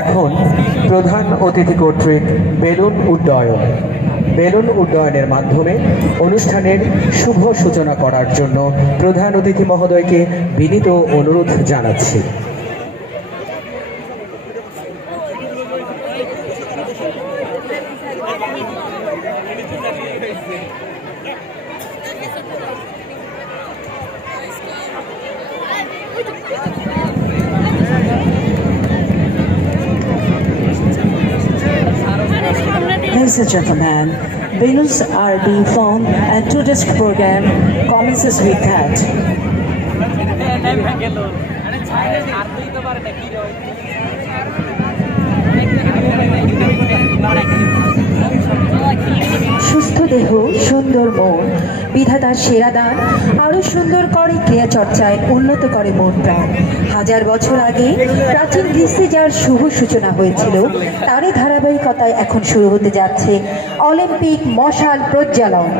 এখন প্রধান অতিথি কর্তৃক বেলুন উড্ডয়নের মাধ্যমে অনুষ্ঠানের শুভ সূচনা করার জন্য প্রধান অতিথি মহোদয়কে বিনীত অনুরোধ জানাচ্ছি। Ladies and gentlemen, balloons are being flown and today's program commences with that. সুস্থ দেহ সুন্দর মন বিধাতার সেরা দান আরো সুন্দর করে ক্রিয়া চর্চায় উন্নত করে মন প্রাণ। হাজার বছর আগে প্রাচীন গ্রিসে যার শুভ সূচনা হয়েছিল তারই ধারাবাহিকতায় এখন শুরু হতে যাচ্ছে অলিম্পিক মশাল প্রজ্বালন।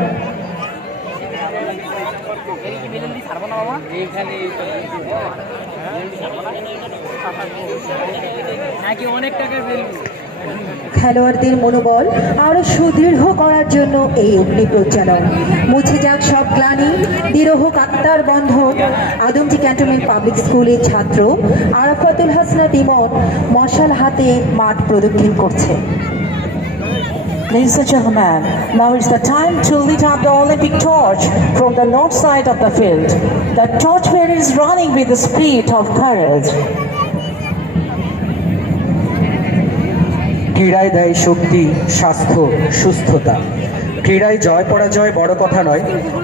খেলোয়াড়দের মনোবল আরো সুদৃঢ় করার জন্য এই অগ্নি প্রজ্বালন। মুছে যাক সব গ্লানি, দৃঢ় হোক আত্মার বন্ধন। আদমজি ক্যান্টনমেন্ট পাবলিক স্কুলের ছাত্র আরাফাতুল হাসনাত ইমন মশাল হাতে মাঠ প্রদক্ষিণ করছে। Ladies and gentlemen, now is the time to lit up the Olympic torch from the north side of the field. The torchbearer is running with the spirit of courage. ক্রীড়ায় দেয় শক্তি, স্বাস্থ্য, সুস্থতা। ক্রীড়ায় জয় পরাজয় বড় কথা নয়,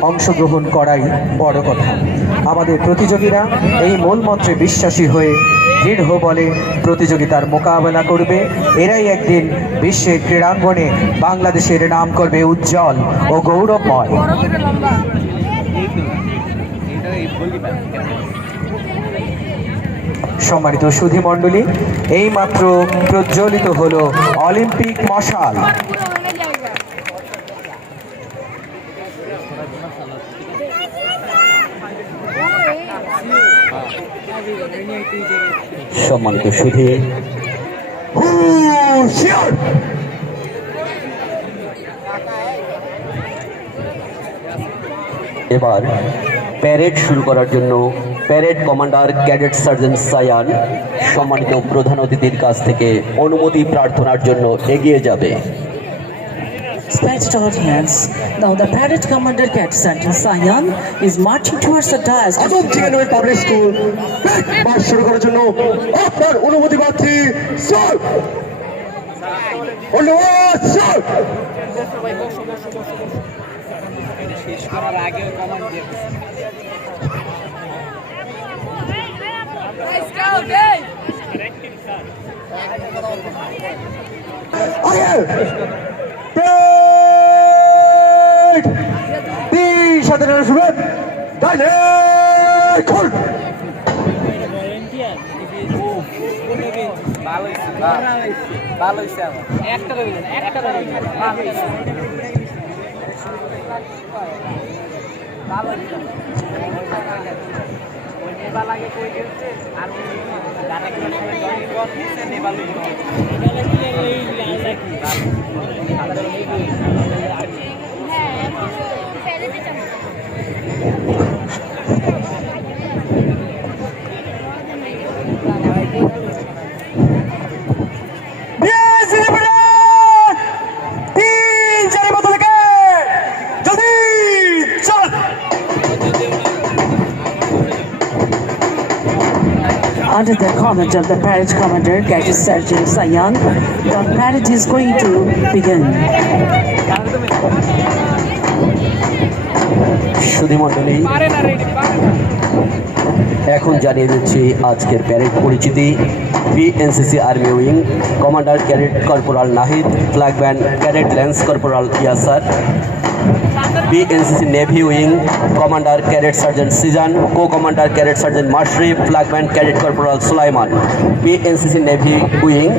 অংশগ্রহণ করাই বড় কথা। আমাদের প্রতিযোগীরা এই মূল মন্ত্রে বিশ্বাসী হয়ে দৃঢ় বলে প্রতিযোগিতার মোকাবেলা করবে। এরাই একদিন বিশ্বের ক্রীড়াঙ্গনে বাংলাদেশের নাম করবে উজ্জ্বল ও গৌরবময়। সম্মানিত সুধী মণ্ডলী, এইমাত্র প্রজ্বলিত হলো অলিম্পিক মশাল। সম্মানিত সুধী, এবার প্যারেড শুরু করার জন্য parade commander cadet sergeant Sayan সম্মানিত প্রধান অতিথির কাছ থেকে অনুমতি প্রার্থনার জন্য এগিয়ে যাবে। Respected audience, now the parade commander Cadet Sergeant Sayan is marching towards the dais. Adamjee cantonment public school March শুরু করার জন্য আপনার অনুমতি প্রার্থী স্যার। ধন্যবাদ sir. Under the command of the parade commander, Cadet Sergeant Sayan, the parade is going to begin. সুধী মণ্ডলী, এখন জানিয়ে দিচ্ছি আজকের প্যারেড পরিচিতি। BNCC army wing commander cadet corporal Nahid, flag band cadet lance corporal Yasar. BNCC Navy Wing, Commander Cadet Sergeant Sijan, Co-Commander Cadet Sergeant Mashrif, Flagman Cadet Corporal Sulaiman. BNCC Navy Wing,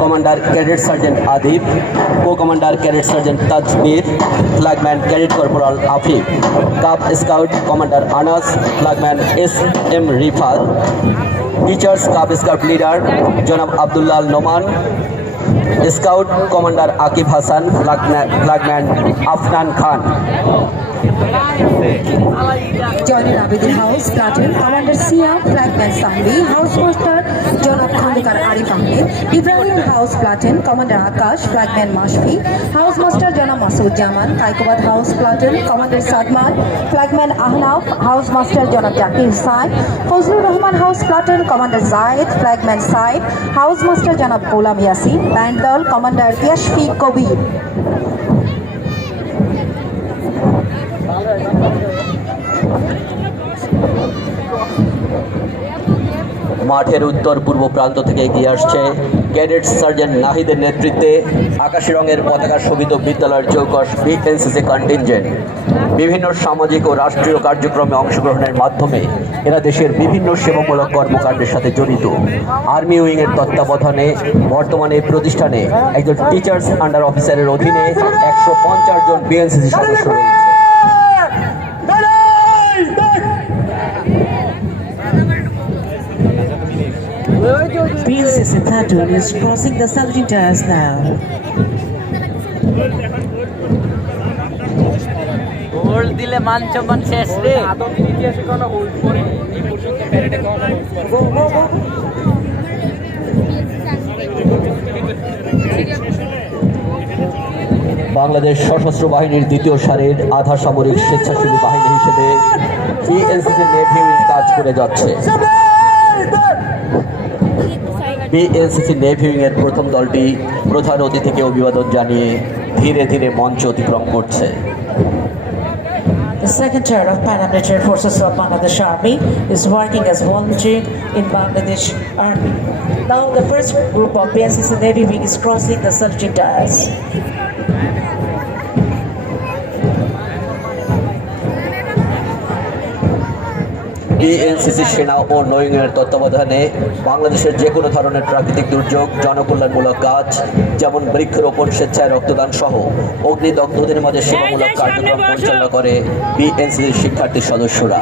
Commander Cadet Sergeant Adib, Co-Commander Cadet Sergeant Tajmir, Flagman Cadet Corporal Afif. Cub Scout Commander Anas, Flagman S.M. Rifat. Teachers Cub Scout Leader Janab Abdullah Noman, Scout Commander Akib Hassan, Flagman Afnan Khan. Joining Abidin House Platoon Commander Sia, Flagman Sahbi, House Master Janab Khandekar Arif Ahmed, Ibrahim House Platoon Commander Akash, Flagman Mashfi, House Master Janab Masood Jaman, Kaikobad House Platoon Commander Sadman, Flagman Ahnaf, House Master Janab Jakir Hussain, Fazlur Rahman House Platoon Commander Zayed, Flagman Saib, House Master Janab Ghulam Yasin, Band Dal Commander Yashfi Kobir. মাঠের উত্তর পূর্ব প্রান্ত থেকে এগিয়ে আসছে cadet sergeant নাহিদের নেতৃত্বে আকাশি রঙের পতাকা শোভিত বিদ্যালয়ের চৌকস বিএনসিসি কন্টিনজেন্ট। বিভিন্ন সামাজিক ও রাষ্ট্রীয় কার্যক্রমে অংশগ্রহণের মাধ্যমে এরা দেশের বিভিন্ন সেবামূলক কর্মকাণ্ডের সাথে জড়িত। আর্মি উইংয়ের তত্ত্বাবধানে বর্তমানে এই প্রতিষ্ঠানে একজন টিচার্স আন্ডার অফিসারের অধীনে 150 জন বিএনসিসি সদস্য রয়েছে। BNCC platoon is crossing the saluting terrace now. Hold দিলে মান সম্মান শেষ রে। বাংলাদেশ সশস্ত্র বাহিনীর দ্বিতীয় সারির আধা সামরিক স্বেচ্ছাসেবী বাহিনী হিসেবে বিএনসিসি নেভি উইং কাজ করে যাচ্ছে। বিএনসিসি নেভি উইং এর প্রথম দলটি প্রধান অতিথিকে অভিবাদন জানিয়ে ধীরে ধীরে মঞ্চ অতিক্রম করছে। The second tier of paramilitary forces of Bangladesh Army is working as volunteer in Bangladesh Army. Now the first group of BNCC Navy Wing is crossing the saluting terrace. BNCC সেনা ও নৌবাহিনীর তত্ত্বাবধানে বাংলাদেশের যে কোনো ধরনের প্রাকৃতিক দুর্যোগ, জনকল্যাণমূলক কাজ যেমন বৃক্ষরোপণ, স্বেচ্ছায় রক্তদান সহ অগ্নিদগ্ধদের মাঝে সেবামূলক কার্যক্রম পরিচালনা করে বিএনসিসির শিক্ষার্থী সদস্যরা।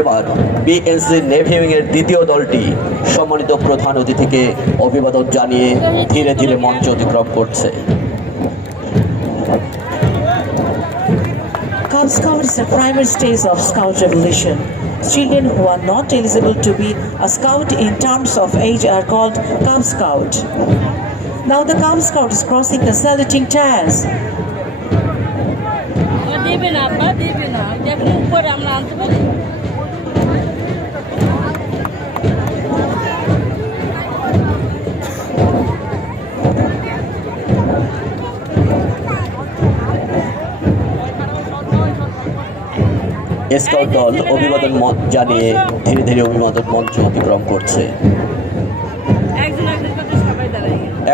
এবার বিএনসিসির নেভি উইংয়ের দ্বিতীয় দলটি সম্মানিত প্রধান অতিথিকে অভিবাদন জানিয়ে ধীরে ধীরে মঞ্চ অতিক্রম করছে। Cub Scout is the primary stage of Scout revolution. Children who are not eligible to be a Scout in terms of age are called Cub Scout. Now the Cub Scout is crossing the saluting terrace. দিবে না আপা, দিবে না, দেখুন উপরে আমরা আনতে পারি। স্কাউট দল অভিবাদন জানিয়ে ধীরে ধীরে অভিবাদন মঞ্চ অতিক্রম করছে।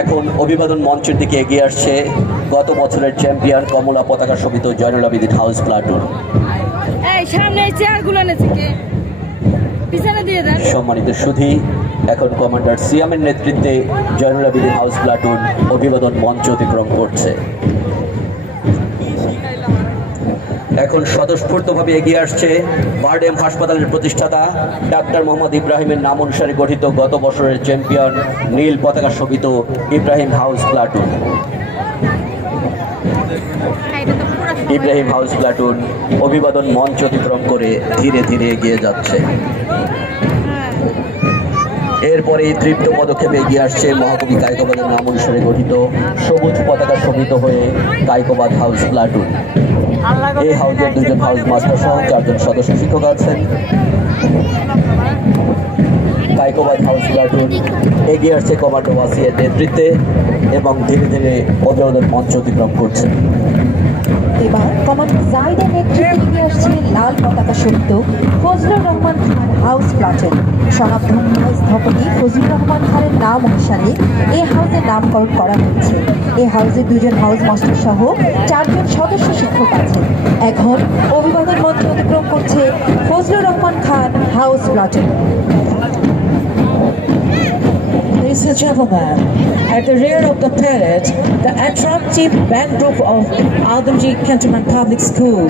এখন অভিবাদন মঞ্চের দিকে এগিয়ে আসছে গত বছরের চ্যাম্পিয়ন কমলা পতাকা শোভিত জয়নুল আবেদিন হাউস প্লাটুন। সম্মানিত সুধী, এখন কমান্ডার সিয়ামের নেতৃত্বে জয়নুল আবেদিন হাউস প্লাটুন অভিবাদন মঞ্চ অতিক্রম করছে। এখন স্বতঃস্ফূর্তভাবে এগিয়ে আসছে বারডেম হাসপাতালের প্রতিষ্ঠাতা ডাক্তার মোহাম্মদ ইব্রাহিমের নাম অনুসারে গঠিত গত বছরের চ্যাম্পিয়ন নীল পতাকা শোভিত Ibrahim house platoon. Ibrahim house platoon অভিবাদন মঞ্চ অতিক্রম করে ধীরে ধীরে এগিয়ে যাচ্ছে। এরপরে তৃপ্ত পদক্ষেপে এগিয়ে আসছে মহাকবি কায়কোবাদের নাম অনুসারে গঠিত সবুজ পতাকা শোভিত হয়ে কায়কোবাদ হাউস প্লাটুন। এই হাউসের 2 জন হাউস মাস্টার সহ 4 জন সদস্য শিক্ষক আছেন। কায়কোবাদ হাউস প্লাটুন এগিয়ে আসছে কমান্ডো ওয়াসিয়ের নেতৃত্বে এবং ধীরে ধীরে অভিবাদন মঞ্চ অতিক্রম করছে। এবার কমান্ডার জাহিদের নেতৃত্বে এগিয়ে আসছে লাল পতাকা শোভিত ফজলুর রহমান খান হাউস প্লাটুন। স্বনামধন্য স্থপতি ফজলুর রহমান খানের নাম অনুসারে এই হাউসের নামকরণ করা হয়েছে। এই হাউসে 2 জন হাউস মাস্টার সহ 4 জন সদস্য শিক্ষক আছেন। এখন অভিবাদন মঞ্চে অতিক্রম করছে Fazlur Rahman Khan house platoon. Ladies and gentlemen, at the rear of the parade, the attractive band group of Adamji Cantonment Public School